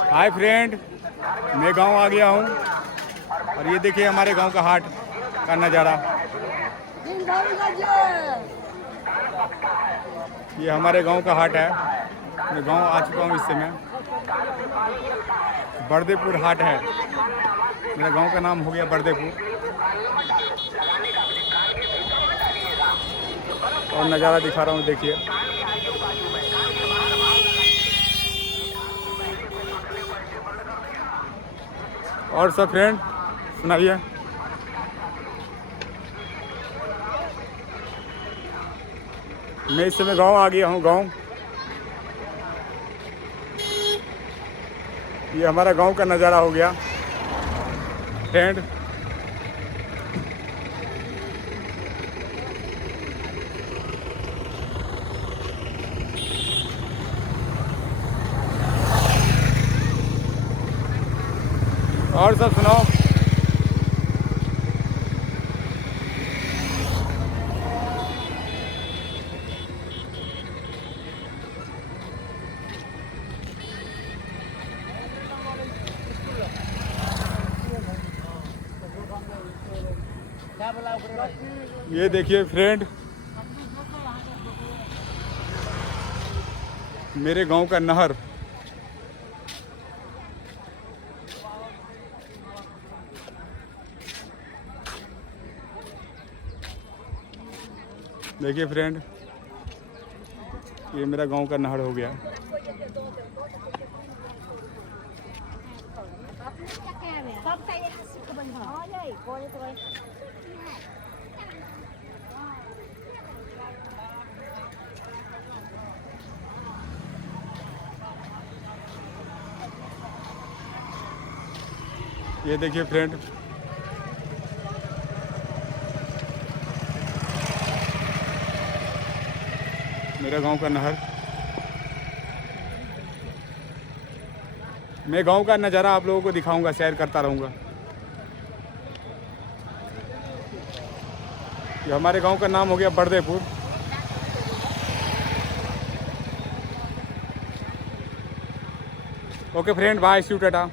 Hi friend, मैं गांव आ गया हूं और ये देखिए हमारे गांव का हाट का नज़ारा। ये हमारे गांव का हाट है। मैं गांव आ चुका हूं इस समय। बरदेपुर हाट है। मेरा गांव का नाम हो गया बरदेपुर। और नज़ारा दिखा रहा हूं, देखिए। और सब फ्रेंड सुनाइए। मैं इस समय गांव आ गया हूं। गांव, ये हमारा गांव का नज़ारा हो गया फ्रेंड। और सब सुनाओ। ये देखिए फ्रेंड, मेरे गांव का नहर। देखिए फ्रेंड, ये मेरा गांव का नहर हो गया। ये देखिए फ्रेंड, मेरा गांव का नहर। मैं गांव का नज़ारा आप लोगों को दिखाऊंगा, शेयर करता रहूंगा। ये हमारे गांव का नाम हो गया Bardepur. Okay friend, bye, see you, Tata.